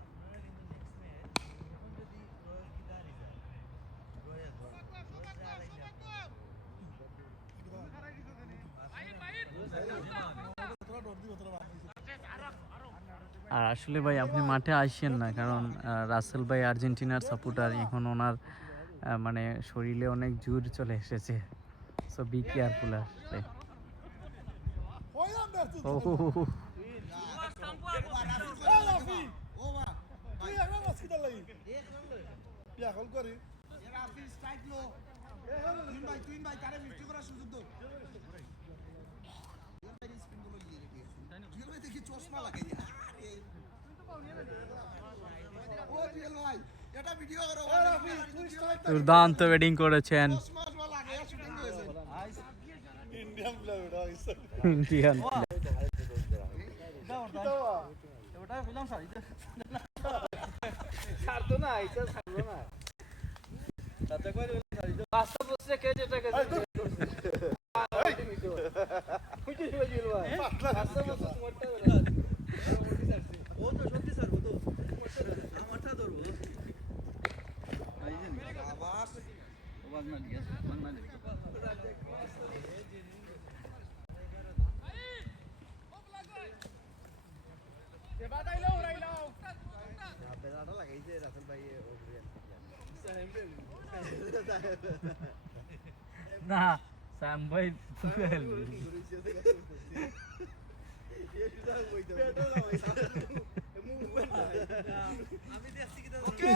আপনারা কিন্তু নেক্সট ম্যাচ এখন যদি রয়্যাল গীতা হারি যায় রয়্যাল আর আসলে ভাই আপনি মাঠে আসেন না, কারণ রাসেল ভাই আর্জেন্টিনার সাপোর্টার, এখন ওনার মানে শরীরে অনেক জোর চলে এসেছে, সো বি কেয়ারফুল আসলে। হইলাম ব্যর্থ ও রাফি ও ভাই তুই একটা মাস্কিটা লাগি পিয়া কল করি এ রাফি স্ট্রাইক লো তুই ভাই কারে মিষ্টি করার সুযোগ দাও ভাই স্পিন গুলো দিয়ে রেখে তুই ভাই দেখি চশমা লাগাই আরে ও জুয়েল ভাই এটা ভিডিও করো এ রাফি তুই স্ট্রাইক দুর্দান্ত ব্যাটিং করেছেন চশমা লাগাই শুটিং করেছে ইন্ডিয়ান প্লেয়ার এটা হইছে ইন্ডিয়ান। ওটা ফিলাম সারি ছাড়তো না আইসা ছাড়লো না তাতে করে সারি পাঁচটা বসে কে যেটা কে ও তো সত্যি স্যার ও তো আমারটা ধরবো আবাস বাগনা ঠিক আছে বাগনা ঠিক পেলাটা লাগাইছে রাসেল ভাই না সাম ভাই আমি দেখছি কি ওকে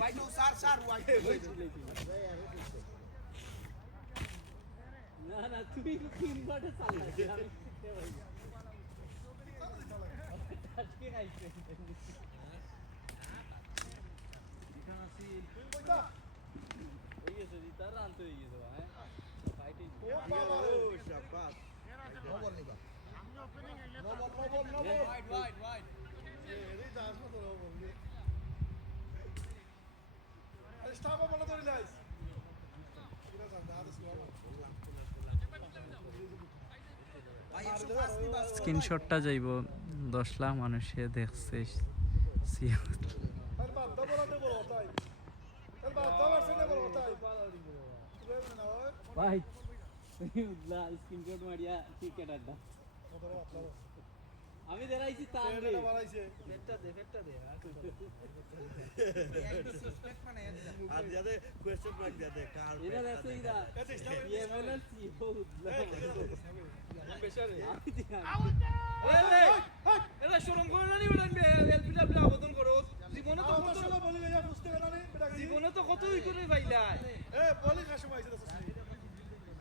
why to sir why to না না তুমি তিন বারে চালাইছ আমি আজকে আইছে এই গেছে তার রান তো হয়ে গেছে ভাই ফাইটিং শাবাশ নো বল নিবা স্টাফ বলা ধরে লাইস ভাই স্ক্রিনশটটা যাইব 10 লাখ মানুষে দেখছে ভাই স্ক্রিনশট মারিয়া ক্রিকেট আড্ডা আমি দেখাইছি তার রে ফেটটা দে আর যাদের কোয়েশ্চেন ব্যাক দিয়ে দে কার এরা দেখছে ইরা ইয়েমেনের সিও পেশারে এরা শরম করে না নি উড়ান এলপিডব্লিউ আবেদন করো জীবনে তো কত বলি গয়া বুঝতে পারা নেই বেটা জীবনে তো কতই করে পাইলাই এ বলি কাছে মাইছে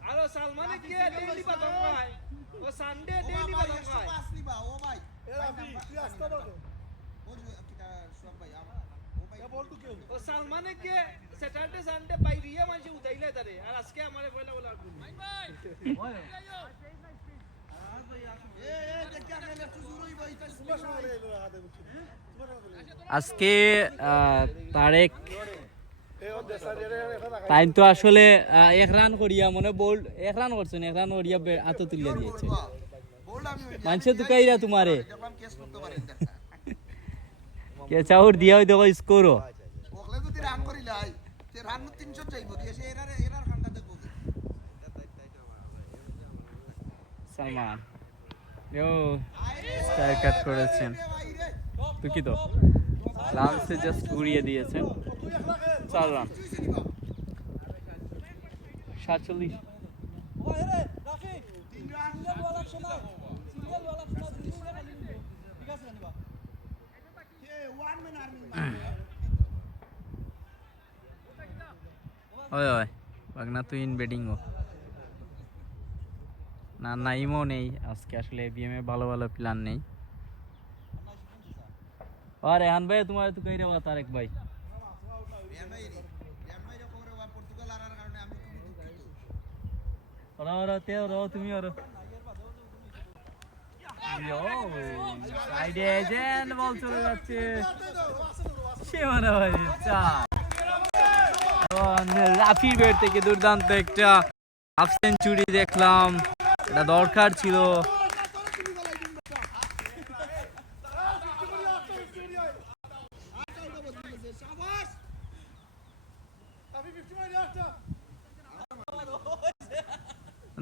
আর সালমানে কে ডেইলি বাদাম খায় ও সানডে ডেইলি বাদাম খায় এ রাফি তুই আসতে পারো বল তো কেউ ও সালমানে কে স্যাটারডে সানডে বাইরিয়া মাঝে উদাইলে তারে আর আজকে আমারে পয়লা বলা আর আজকে তারেক তাই তো আসলে 1 রান করিয়া মনে বোল্ড 1 রান করছেন 1 রান করিয়া হাত তুলিয়া দিয়েছে মানুষে তুকাইরা তোমারে কে চাউর দিয়া দেখো স্কোরও সালমান স্ট্রাইক কাট করেছেন দুঃখিত লাঞ্চে জাস্ট ঘুরিয়ে দিয়েছেন 4 রান 47 ওই ওই বাগনা তুই ইন ব্যাটিংও না নাইমও নেই আজকে আসলে এবিএম এ ভালো ভালো প্ল্যান নেই আর রেহান ভাই তোমার তো কই রে তারেক ভাই ওরা ওরা তে ওরা তুমি ওরা সাইডে এজেন্ট বল চলে যাচ্ছে সীমানা ভাই চার রাফির ব্যাট থেকে দুর্দান্ত একটা হাফ সেঞ্চুরি দেখলাম এটা দরকার ছিল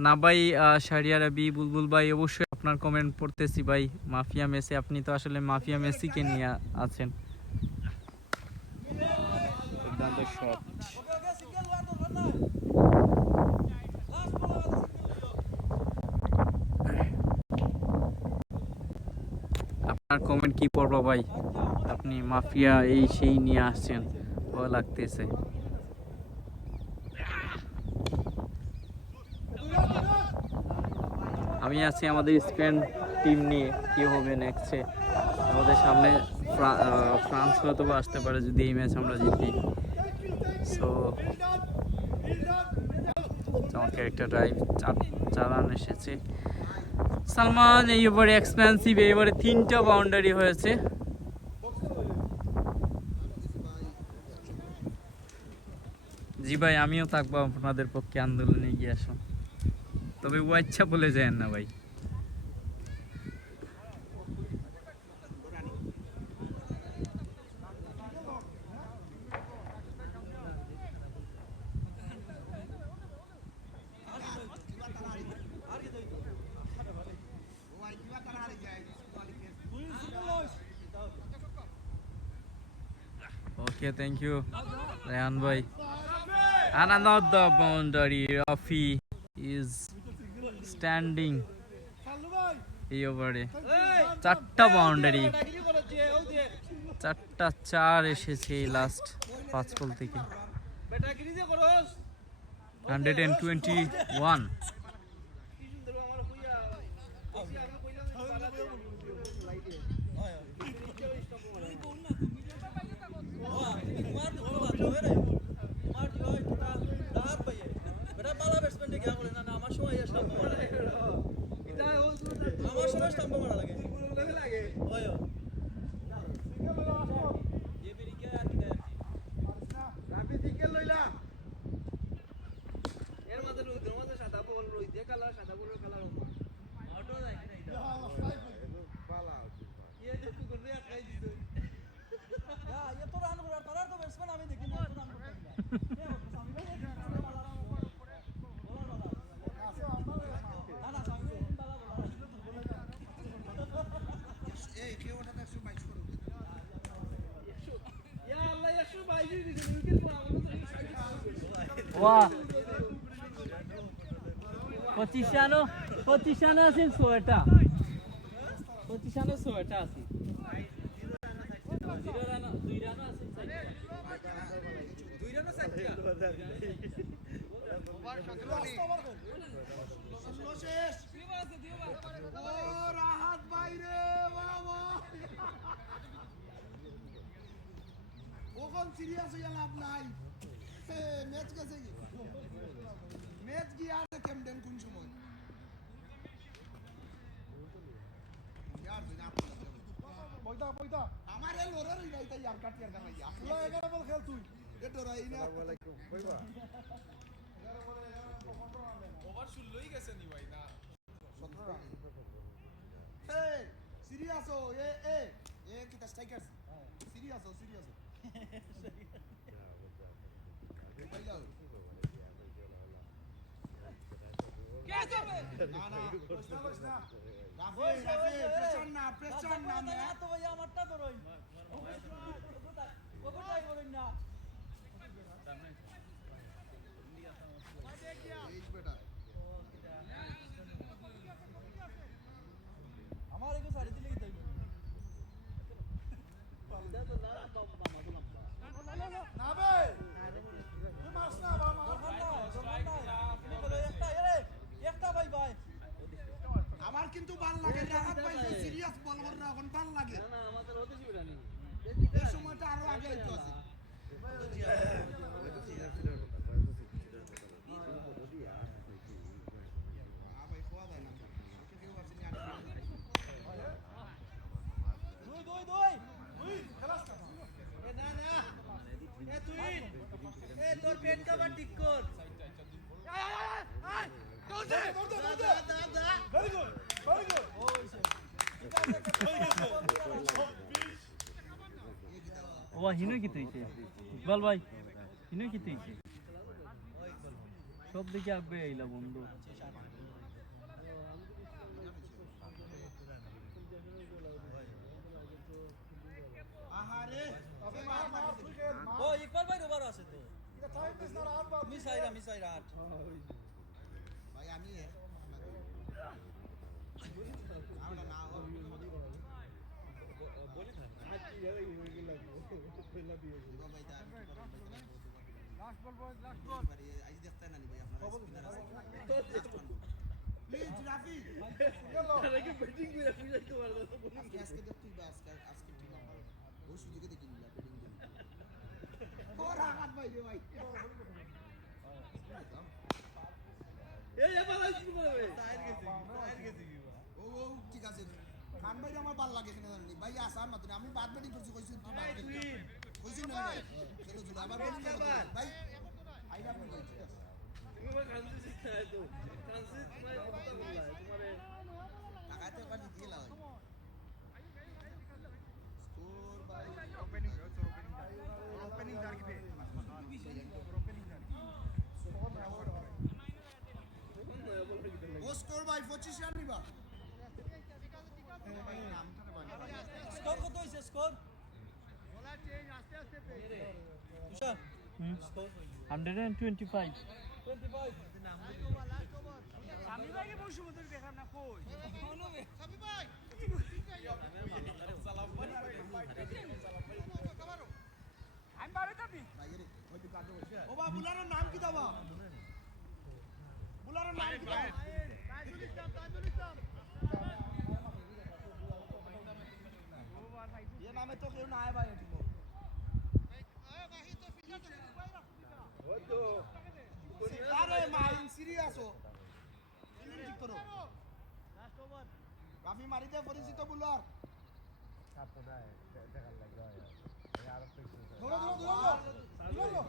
না ভাই শারিয়া রবি বুলবুল ভাই অবশ্যই আপনার কমেন্ট পড়তেছি ভাই মাফিয়া মেসি আপনি তো আসলে মাফিয়া মেসিকে নিয়ে আছেন দুর্দান্ত শট আপনার কমেন্ট কি পড়বো ভাই আপনি মাফিয়া এই সেই নিয়ে আসছেন ভালো লাগতেছে আমি আছি আমাদের স্পেন টিম নিয়ে কি হবে নেক্সটে আমাদের সামনে ফ্রান্স হয়তো আসতে পারে যদি এই ম্যাচ আমরা জিতি সো চমৎকার একটা ড্রাইভ 4 রান এসেছে সালমান এই ওভারে এক্সপেন্সিভ এবারে 3টা বাউন্ডারি হয়েছে জি ভাই আমিও থাকবো আপনাদের পক্ষে আন্দোলনে গিয়ে আসুন তবে ও আচ্ছা বলে যায় না ভাই Okay, thank you, Rehan bhai. And another boundary. Rafi is standing. এই ওভারে 4টা বাউন্ডারি 4টা 4 এসেছে এই লাস্ট 5 বল থেকে 121 এর মধ্যে সাদা বল রইতে কালার সাদা বলের কালার ওয়া 25 আছে সোয়েটা 25 সোয়েটা আছে 2 রান আছে 2 রানও চাইছিয়া শেষ ও রাহাত ভাই রে বাবা ওখন সিরিয়াস হইয়া লাভ নাই ম্যাচ গেছে কি ম্যাচ কি আর কেমন কোন সময় यार बिना পয়দা আমার এ লড়ার হই নাই তাই আর কাটিয়ার কামাইয়া পুরো 11 বল খেল তুই এ ডরাই না আসসালামু আলাইকুম কইবা ওভার 16ই গেছে নি ভাই না 17 রান এই সিরিয়াস হো এ কি তা স্ট্রাইকার সিরিয়াস হো ভাইলাও কে যাবে না রাফি প্রেশার না তো ভাই আমারটা ধরুন ওটাই বলেন না এই বেটা আমার একটু সাড়ে দিলে কি তাই না বে তুই মাস না বাবা একটা ভাই ভাই আমার কিন্তু ভাল লাগে রাহাত ভাই সিরিয়াস বল করে না এখন ভাল লাগে না আমাদের হতে শিবিরা নেই এই সময়টা আরো আগে হইতো আছে ভাই খোয়া দেয় না কেউ আছে নি দুই খেলাস না না এ তুই এ তোর পেট কভার ঠিক কর ভেরি গুড ওয়া হিনো কি তুইছে ইকবাল ভাই হিনো কি তুইছে সব দিকে আগে আইলা বন্ধু আহারে ও ইকবাল ভাই ওভার আছে তো মিসাইরা 8 ভাই আমি আমরা না লাস্ট বল আজ দেখতে না নি ভাই আপনারা স্পিনার আছে প্লিজ রাফি কি ব্যাটিং করে বুঝাইতে পারলো আজকে দেখতুই বা আজকে টিম আমার ওই সুযোগে দেখি নিলা ব্যাটিং দিন ওর আঘাত ভাই রে ভাই এই এবারে কি করবে সাইড গেছে ও ঠিক আছে খান ভাই আমার ভালো লাগে কিনা জানি ভাই আসার মত আমি বাদ ব্যাটিং করছি কইছি তুই বাদ কইছি না ভাই চলো চলো আবার ব্যাটিং করব ভাই আইনা আপনি কইছি তুমি আমার কান্সিস চাই তো কান্সিস ভাই কথা বললা তোমারে টাকাতে পার দিয়ে লাও স্কোর ভাই ওপেনিং টার্গেটে ও স্কোর ভাই 25 রান নিবা স্কোর কত হইছে স্কোর বলা চেঞ্জ আস্তে আস্তে তুষার স্কোর 125 আমি ভাইকে বসে মতো দেখাম না কই সাবি ভাই আমি বারে যাবি ভাই রে ওই দিকে কাটো ও বা বুলারের নাম কি দাবা বুলারের নাম কি দাবা তাইজুল ইসলাম ये नाम है तो क्यों ना आया भाई टीम अरे माइन सीरियस हो फील्डिंग ठीक करो लास्ट ओवर काफी मारी दे परिचित बुलर ধরো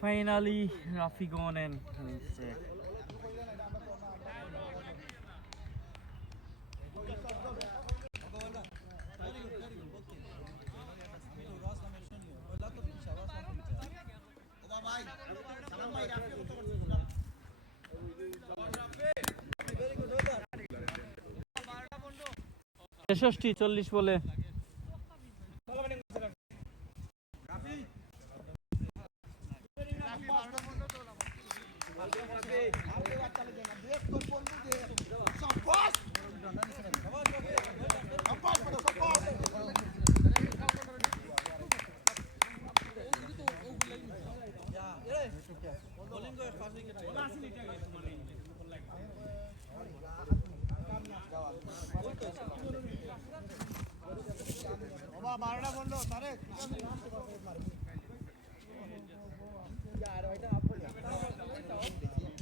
Finally, Rafi gone and it's ভাই সালাম ভাই রাফি কত করছিস 40 বলে আপনি বাচ্চা লেগে না দেখ তোর বন্ধু দেখ সাব্বাস সাব্বাস বড় সাব্বাস বাবা 12টা বললো তারেক